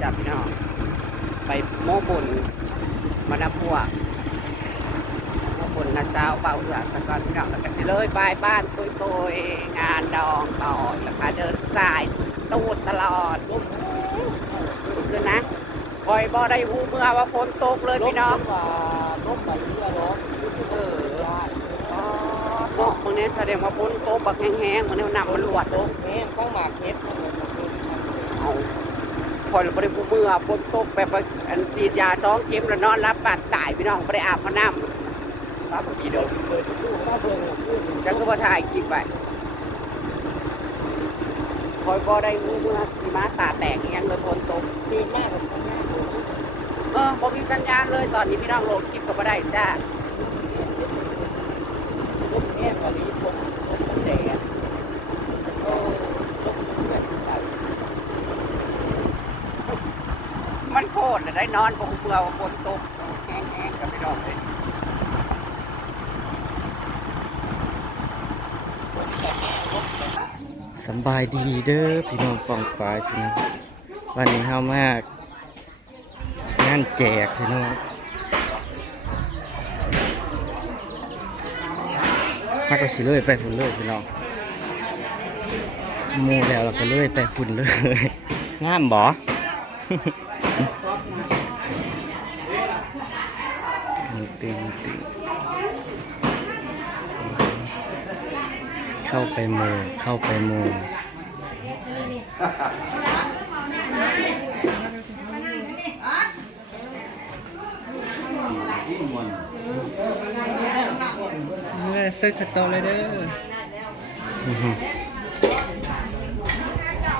จับพี่น้องไปโม้บุญมานับพวกโม้บุญนะสาวเป่าเหือสะกอนพี่น้องแล้วก็สิเลยไปบ้านตุยงานดองต่อแล้วก็เดินสายตูดตลอดคือนะคอยบ่ได้หูเมื่อว่าฝนตกเลยพี่น้องล้มไปเรื่อยล้มตกตรงนี้แสดงว่าฝนตกแบบแห้งๆเหมือนน้ำมันหลวด ตกแห้งต้องหมากเฮ็ดเอาคอยเราไม่ได้หูเมื่อฝนตกแบบอันฉีดยา2 เข็มแล้วนอนรับบาดตายพี่น้องไม่ได้อาบน้ำรับผีเดิมจังก็มาถ่ายคลิปไปคอยบ่ได้หูเมื่อขี่ม้าตาแตกอย่างเลยฝนตก ตื่นมากเลยบ่มีสัญญาณเลยตอนนี้พี่น้องลงคลิปก็ไม่ได้จ้าแห้งกว่านี้ผมแดดมันโคตรเลยได้นอนผมเบื่อฝนตกแห้งๆกับพี่น้องเลยสบายดีเด้อพี่น้องปองฝ่ายพี่น้องวันนี้เฮามากงานแจกพี่น้องมาก็สิเลยไปฝุ่นเลยพี่น้องมูแล้วเราก็เลยไปฝุ่นเลยงามบ่ตึงเข้าไปโมซื้อขัดโตเลยเด้อ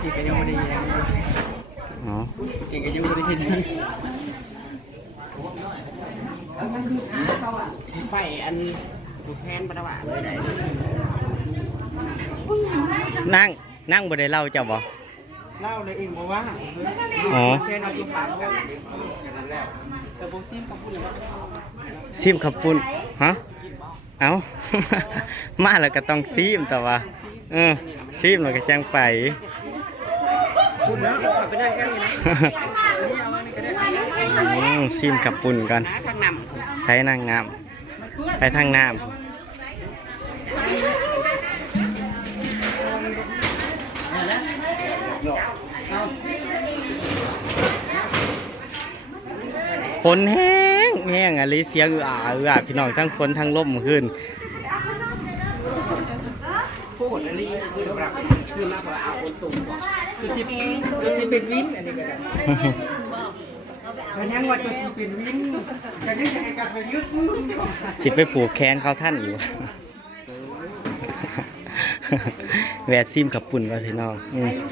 อีกก็ยังไม่ได้ยังอ๋ออีกก็ยังไม่ได้เห็นไปอันดูแพนประวัติเลยไหนนั่งบ่ได้เล่าเจ้าบ่เล่าเลยเองบอกว่าอ๋อแค่นอนอยู่ฝั่งกันแต่โบซิมกับคุณซิมขับปุ่นฮะเอา มาแล้วก็ต้องซิมแต่ว่าซิมแล้วก็จังไป คุณนะขับไปได้แค่นี้นะซิมขับปุ่นกันทางนใช้นางงามไปทางน้ำคนแห้งอะไรเสียงพี่น้องทั้งคนทั้งล่มขึ้นพูดอะไรคือแบบคือมาบอกเอาคนตุ่มตัวจีเป็นวินอันนี้ก็ได้ยังว่าตัวจีเป็นวินยังจะให้การไปยึดสิไปผูกแขนเขาท่านอยู่แวะซิมขับปุ่นก่อนพี่น้อง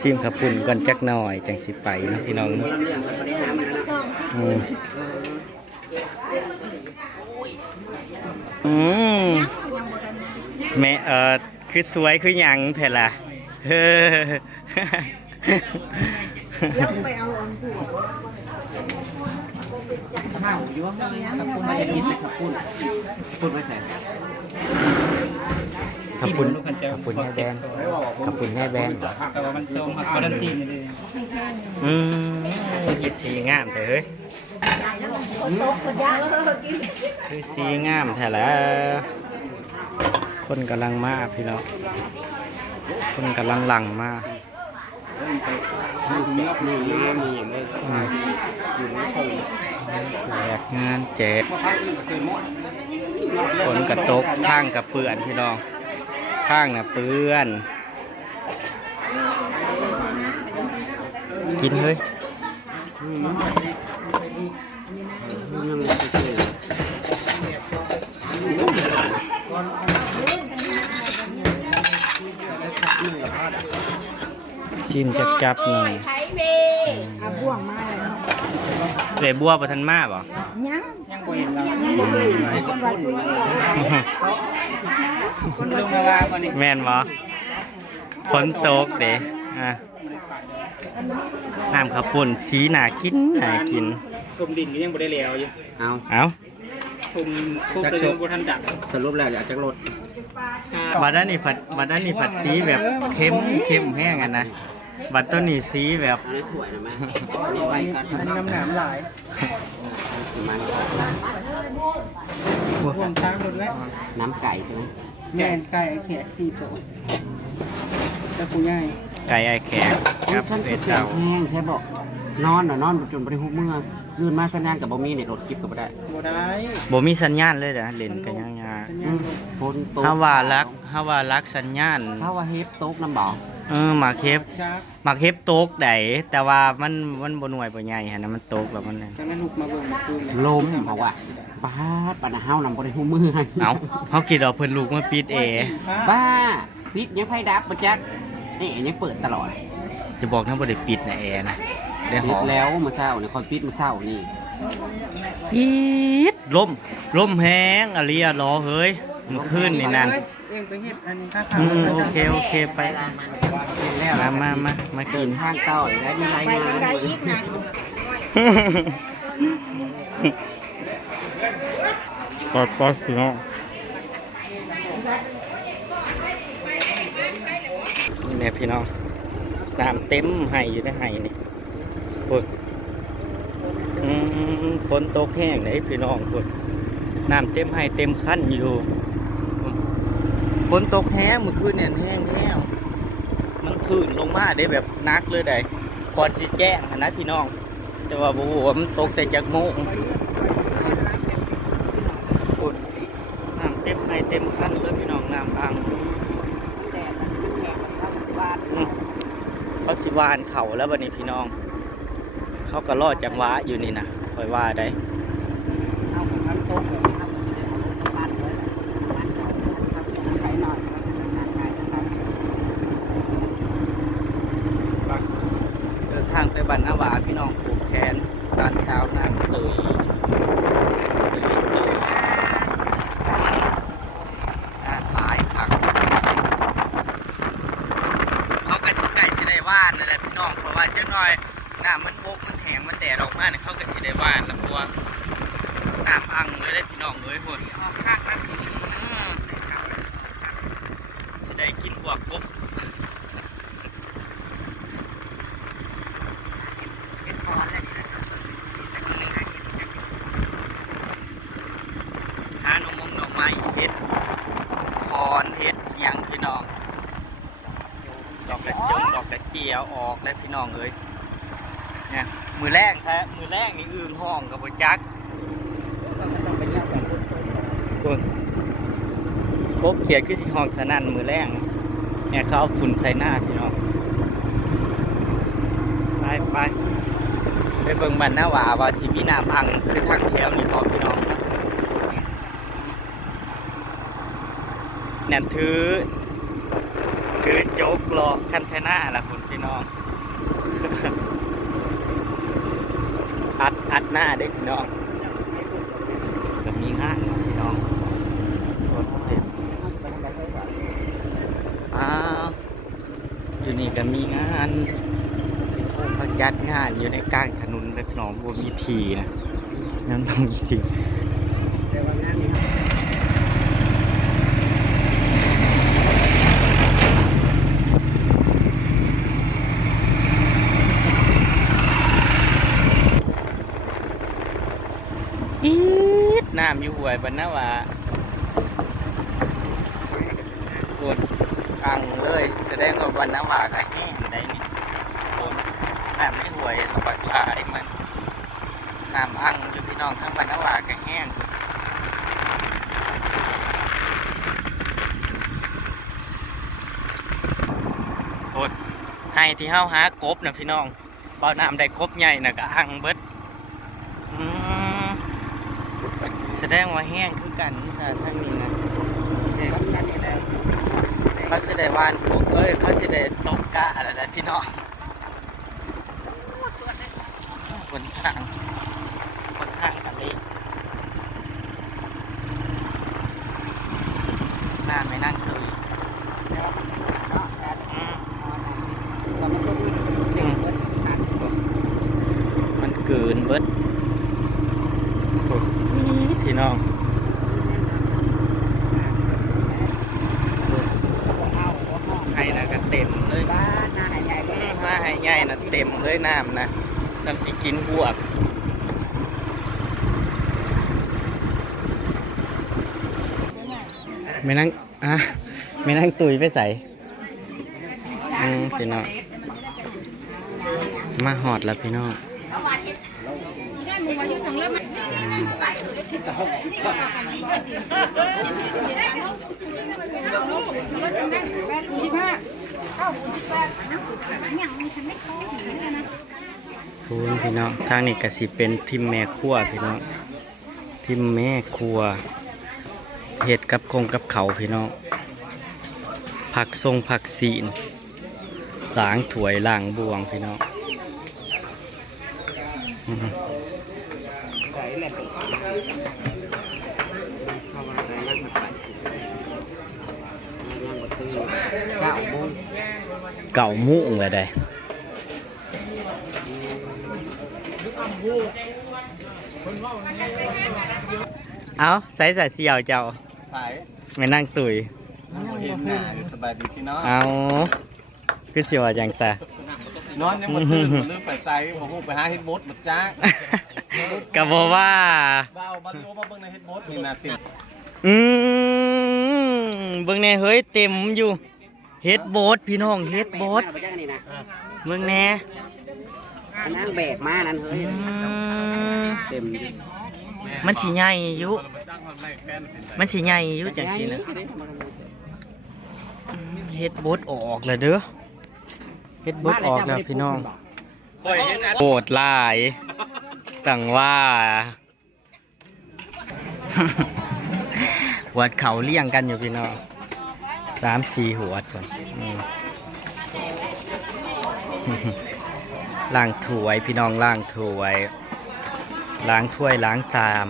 ซิมขับปุ่นก่อนจักหน่อยจังสิไปนะพี่น้องแม่คือสวยคือหยังแท้ล่ะยังไปเอาอันถูกข้าวอยู่ว่าขับปุ่นมาจะกินแต่ขับปุ่นไม่ใส่ขับปุ่นให้แบนขับปุ่นให้แบนแต่ว่ามันทรงขับดันซีนเลยคือสีงามแต่เฮ้ยคือสีงามแท้แล้วคนกำลังมาพี่น้องคนกำลังหลั่งมาแจกงานแจกฝนกระตกข้างกับเปื่อนพี่น้องข้างน่ะเปื่อนกินเฮ้ยชิมจับหน่อยบัวมาเลยบัวประทันมาบ่ยังบ่เห็นเราคนลงมาว่าก่อนนี่แม่นบ่ฝนตกเด้น้ำข้าวปุ้นสีหนากินสมดินก็ยังบ่ได้แล้วอยู่เอาผมจักโชว์บ่ทันดักสรุปแล้วอยากจักรถบัดนั้นนี่ผัดสีแบบเข้มแห้งกันนะ บัดต้นนี้สีแบบ อันนี้ถ้วยนะแม่อันนี้ไว้กัน อันนี้น้ำหนามหลาย สิมัน ห่วงช้างหมดแล้ว น้ำไก่ใช่ไหม แม่นไก่แขก4ตัวแต่ผู้ใหญ่ ไก่ไอแขกกับ ฉัน เป็ เป็ ด ด เจ้า แห้งแท้บอกนอนน่ะนอนจนบ่ได้ฮุบเมื่อคืนมาสัญญาณกับบ่มีในรถคลิปก็บ่ได้ บ่ได้ บ่มีสัญญาณเลยเด้อเล่นกันยังยา สัญญาณลง ฝนตก เฮาว่ารักสัญญาณ ถ้าว่าเฮฟตกน้ำบ่ หมากเฮ็บ จัก หมากเฮ็บตกได้แต่ว่ามันบ่หน่วยบ่ใหญ่หั่นนะมันตกแล้วมันนั่น ตอนนั้นลูกมาเบิ่งเมื่อคืน ลมเพราะว่าป้าดปานเฮานำบ่ได้ฮู้มือให้ เอ้าเฮาคิดว่าเพิ่นลูกมาปิดแอร์ บ้าปิดยังไฟดับบ่จักนี่ยังเปิดตลอด จะบอกถ้าบ่ได้ปิดนะแอร์นะได้ห ปิ อ ด ม แล้วมื้อเช้านี่คอยปิดมื้อเช้านี่ ปิดลมแฮงอะเลียรอเฮ้ยเมื่อคืนนี่นั่น เองไปเฮ็ดอันนี้ถ้า โอเคไป เห็นแล้ว มากิ เดิ น นทางต่ออีกแล้วมีราย ไป งาน ทางใดอีกนะ ปอดพี่น้องนี่แม่พี่น้องน้ำเต็มไห้อยู่ในไห้นี่พุ่นฝนตกแห้งไหนพี่น้องพุ่นน้ำเต็มไห้เต็มคันอยู่ฝนตกแห้งเมื่อคืนเนี่ยแห้งมันขึ้นลงมาได้แบบนักเลยได้คอนสิแจ้งหั้นนะพี่น้อง แต่ว่าบ่รู้ว่ามันตกแต่จากโมงพุ่นน้ำเต็มไห้เต็มคันเลยพี่น้องน้ำอ่างเขาสิวานเข่าแล้ววันนี้พี่น้อง เขาก็รอดจังหวะอยู่นี่นะคอยว่าได้เดินทางไปบ้านนาวาพี่น้องผูกแขนตอนเช้าน้ำเตยหลายครั้งเขาก็สิไก่สิได้ว่านนั่นแหละพี่น้องเพราะว่าจังหน่อยน้ำมันบกมันแห้งมันแดดออกมาเนี่ยเขาก็สิได้ว่านแล้วตัวน้ำอังเลยได้พี่น้องเลยพุ่นสิได้กินพวกกบหาหน่อมงหน่อไม้เฮ็ดคอนเฮ็ดหยังพี่น้องดอกกระเจียวออกแล้วพี่น้องเอ้ยเนี่ยมือแรกนี่อึ่งห้องกับบ่จักกบเขียดคือสิห้องสนั่นมือแรกเนี่ยเขาเอาฝุ่นใส่หน้าพี่น้องไปเบิ่งบ้านนาวาว่าสิมีน้ำอังคือทางแถวนี่พอพี่น้องนั่นถือโจ๊กรอคันเทน่าล่ะคุณพี่น้อง อัดหน้าเด็กพี่น้องก็มีงานพี่น้องอยู่นี่ก็มีงานเขาจัดงานอยู่ในกลางถนนเล็กน้องบ่มีทีนะนั่นต้องมีทีน้ำอยู่ห่วยบรรณาวาปวดอังเลยแสดงว่าบรรณาวาก็แห้งได้นี่ฝนน้ำไม่ห่วยปักลายมันน้ำอังอยู่พี่น้องทั้งบรรณาวาก็แห้งปวดให้ที่เฮาหากบนะพี่น้องพอน้ำได้กบใหญ่น่ะก็อังเบิดแสดงว่าแห้งคือกันสาทางนี้นะเขาสิได้วานพวกเขาสิได้ตกกะอะไรนะที่น้องบนทางอะไรหน้าไม่นั่งเลยมันเกินเบิดพี่น้องให้นะกันเต็มเลยบ้านหน้าใหญ่เลย ให้ใหญ่น่ะเต็มเลยน้ำนะทำสิกินบวกไม่นั่งไม่นั่งตุยไปใส่พี่น้องมาหอดแล้วพี่น้องคุณพี่น้องทางนี้ก็สิเป็นทิมแม่ครัวพี่น้องทิมแม่ครัวเห็ดกับกงกับเขาพี่น้องผักทรงผักศีลล้างถ้วยล้างบวงพี่น้องเก่ามุ้งเลยได้เอาใส่เสี่ยวเจ้า ไป ไม่นั่งตุย เห็นหน้าสบายดีพี่น้อง เอาคือเสียวจังซะ นอนยังมาตื่นมาลืมไปใจมาหูไปหาเฮ็ดบดมาจ้าง กะบอกว่า บ้าวมาดูมาเบิ่งในเฮ็ดบดนี่นะติด เบิ่งแน่เฮ้ยเต็มอยู่เฮ็ดโบสพี่น้องเฮ็ดโบสเบิ่งแน่ อันนั้นแบกมานั้นเฮ้ยเต็ม มันสิใหญ่อยู่มันสิใหญ่อยู่จังซี่นะเฮ็ดโบสออกแล้วเด้อเฮ็ดโบสออกแล้วพี่น้อง ข่อยเห็นอัน โบสหลายตั้งว่า หัวดเขาเลี้ยงกันอยู่พี่น้อง3-4หัวดก่อนล้างถ้วยพี่น้องล้างถ้วยล้างถ้วยล้างตาม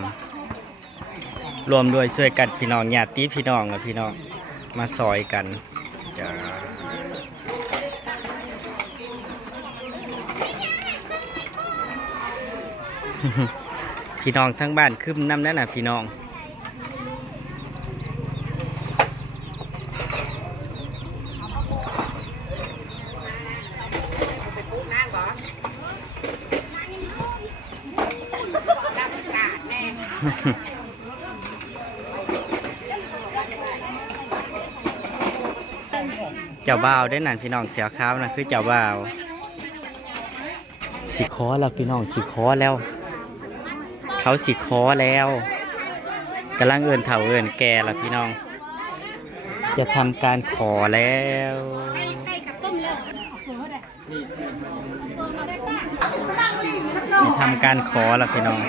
รวมด้วยช่วยกันพี่น้องญาติพี่น้องกับพี่น้องมาซอยกันจ้าพี่น้องทั้งบ้านคืมน้ำนั่นน่ะพี่น้องเจ้าบ่าวได้นั่นพี่น้องเสียขาวนะคือเจ้าบ่าวสิขอแล้วพี่น้องสิขอแล้วเขาสิขอแล้วกำลังเอินเถ่าเอินแก่แล้วพี่น้องจะทำการขอแล้วจะทำการขอแล้วพี่น้อง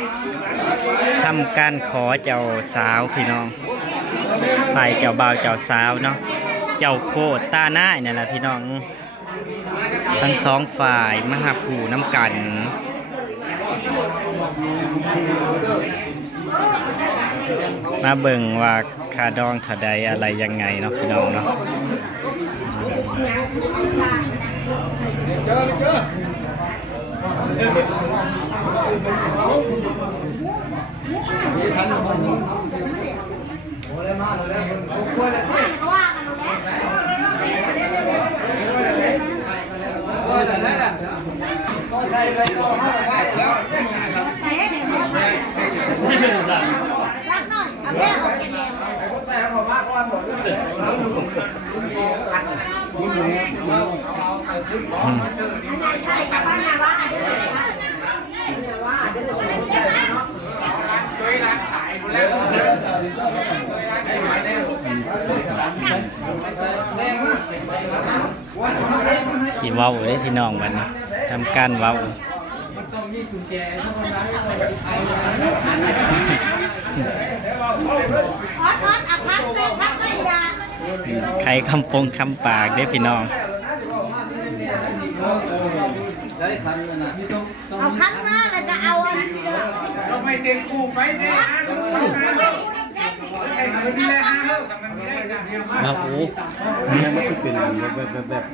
ทำการขอเจ้าสาวพี่น้องฝ่ายเจ้าบ่าวเจ้าสาวเนาะเจ้าโคตรตาหน้าเนี่ยแหละพี่น้องทั้งสองฝ่ายมาหาผู้น้ำกันมาเบิ่งว่าคาดองถาใดอะไรยังไงเนาะพี่น้องเนาะสีเว้าได้พี่น้องวันนี้ทำการเว้าใครคำปงคำปากได้พี่น้อง เอาคันมาแล้วจะเอาอันนี้ เราไม่เต็มคูไปเนี่ย มาโอ้ เนี่ยมันคือเป็นแบบ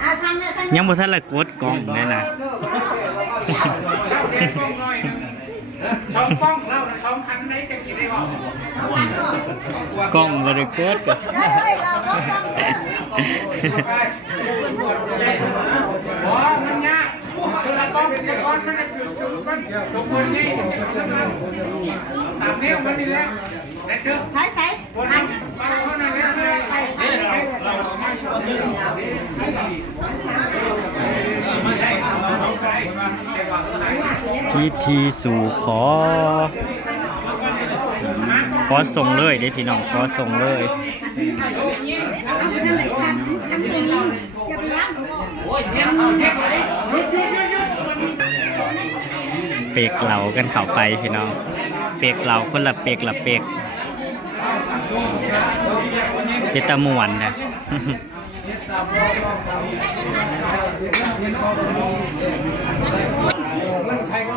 เอาสั่งเลยสั่ง ยังบ่ทันละกดกล่องแน่นะ ช่องฟ้องเราช่องคันไหนจะคิดได้บอก กล้องบ่ได้เกิดกับ เฮ้ยเราชอบฟัง อ๋อมันยากคือละก้อนเป็นก้อนมันจะคือชุดมันตกคนนี่ตามนี้มันนี่แหละแต่เชื่อ ใส่ใส่ บนนั้นมาข้างในนี้เราไม่ชอบนี่ไม่ใช่สองใครแต่ว่าใคร พิธีสู่ขอส่งเลยเด้พี่น้องขอส่งเลย เอาไปทางไหนคันตรงนี้จะไปล้าง เปกเหล่ากันเข้าไปพี่น้องเปกเหล่าคนละเปกละเปกเป็นตะมวนนะ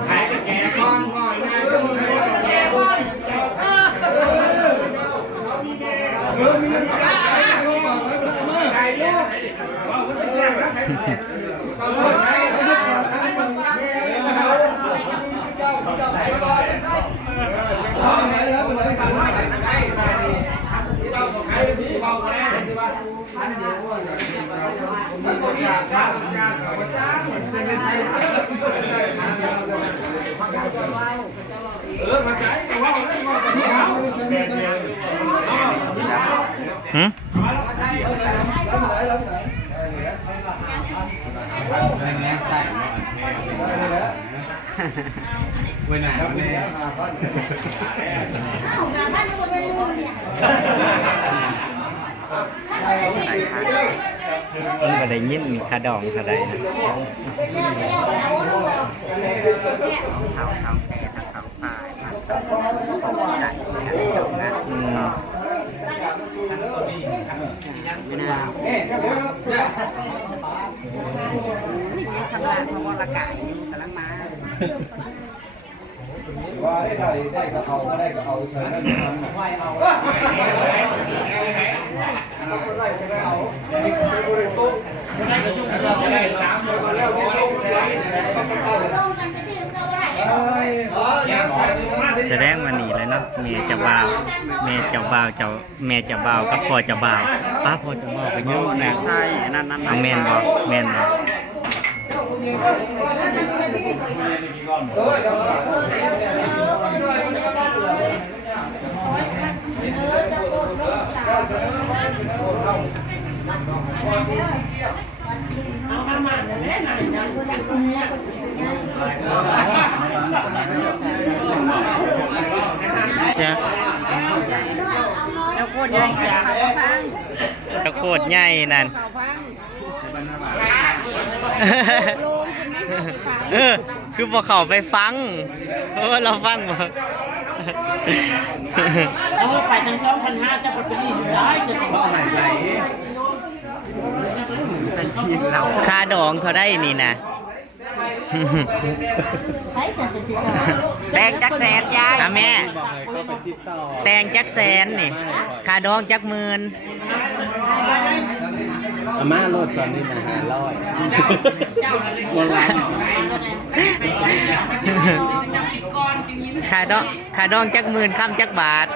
ขายแก่ก้อนก่อนแก่ก้อนไก่ลูกว่ามันเป็นแก่แล้วไก่หืม เว้ยไหนวันนี้ บ้านคนเป็นลูกเนี่ย มันก็ได้ยินคาดองคาใดนะ เป็นเรื่องเอาลูก เขาแก่เขาตายมันต้องได้นะ ไม่น่าข้างล่างเพราะว่าละกายกำลังมา ว่าได้ก็เอาไม่ได้ก็เอาเฉยได้ทำไหวเอาได้ก็ได้เอาไม่บริสุทธิ์ได้สามมาแล้วที่ส่งแล้ว ส่งกันไปที่เราได้ แสดงวันนี้เลยเนาะแม่เจ้าบ่าวแม่เจ้าบ่าวเจ้าแม่เจ้าบ่าวกับพ่อเจ้าบ่าวป้าพ่อเจ้าบ่าวก็เยอะนะ ใช่นั่น เอาแม่นบ่แม่นบ่ จ้ะ แล้วโคตรใหญ่เขาพัง ตะโคตรใหญ่นั่น เขาพัง คือบ่เข้าไปฟังเราฟังบ่ ไปทางช่อง1,500จะไปรีดได้จะต้องเอาไหนไหน เป็นขีดเรา ค่าดองเท่าได้นี่นะ ไปสั่งเป็นติดต่อ แดงจักแสนยาย อ่ะแม่ บอกให้เขาไปติดต่อ แตงจักแสนนี่ค่าดองจักหมื่น อาม่าโลดตอนนี้นะ500วันละ ค่าดองจักหมื่นค่ำจักบาท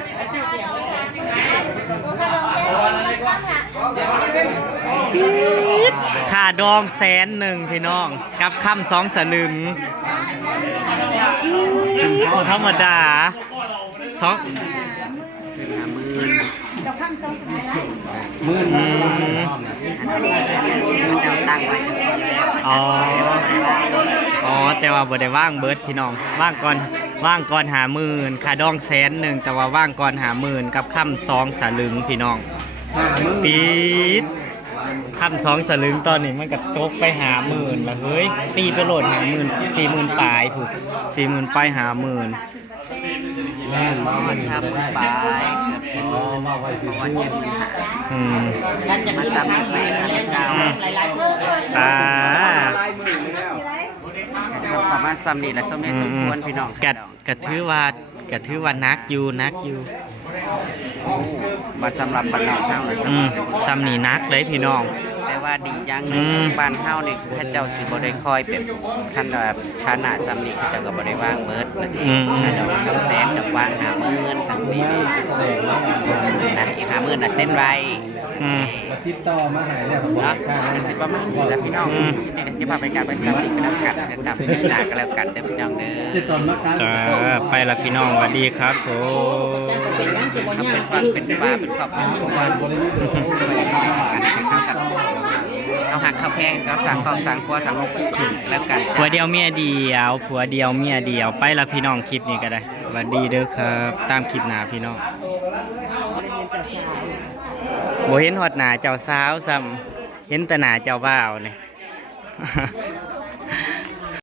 ค่าดอง100,000พี่น้องกับค่ำ2 สลึงโอ้ธรรมดา2 กับคำสองสมัยไร มื่น มันจะตั้งไว้ อ๋อแต่ว่าบ่ได้ว่างเบิดพี่น้องว่างก่อน50,000ค่าดอง100,000แต่ว่าว่างก่อน50,000กับค่ำ2 สลึงพี่น้องปีดค่ำ2 สลึงตอนนี้มันก็ตกไป50,000ละเฮ้ยตีไปโหลด50,000 40,000ปลายถูก40,000ปลาย50,000 แม่น มันทำไปเกือบสิบ มาไว้สิ วันเย็น มาทำไปแล้วเจ้า ประมาณซ้ำนี่แหละสมเหตุสมควรพี่น้อง กะถือว่านักอยู่มาสำหรับบ้านนอกเฮาเลย ซ้ำนี่นักเลยพี่น้อง แต่ ว่าดีอย่างหนึงบ้านเฮานี่เขาเจ้าสิบ่ได้คอยแบบท่านแบบฐานะซ้ำนี่เขาเจ้าก็บ่ได้วางเบิดนะถ้าดอกกำแสนกับวาง50,000ทั้งสี่นะ50,000น่ะเซ็นไว้ มาติดต่อมาหายเนี่ยผม เนาะสิประมาณนี้แหละพี่น้องจะพาไปการไปซ้ำนี่ก็แล้วกันจะตามไปหน้าก็แล้วกันเด้อพี่น้องเด้อ ติดต่อมาครับ จ้าไปละพี่น้องสวัสดีครับผม เป็นปลาเป็นขอบเป็นตัวเอาหักข้าวแพงเอาสั่งข้าวสั่งครัวสั่งลูกขึ้นแล้วกัน ผัวเดียวเมียเดียวผัวเดียวเมียเดียวไปละพี่น้องคลิปนี้ก็ได้สวัสดีเด้อครับตามคลิปหน้าพี่น้องบ่เห็นฮอดหน้าเจ้าสาวซ้ำเห็นแต่หน้าเจ้าบ่าวนี่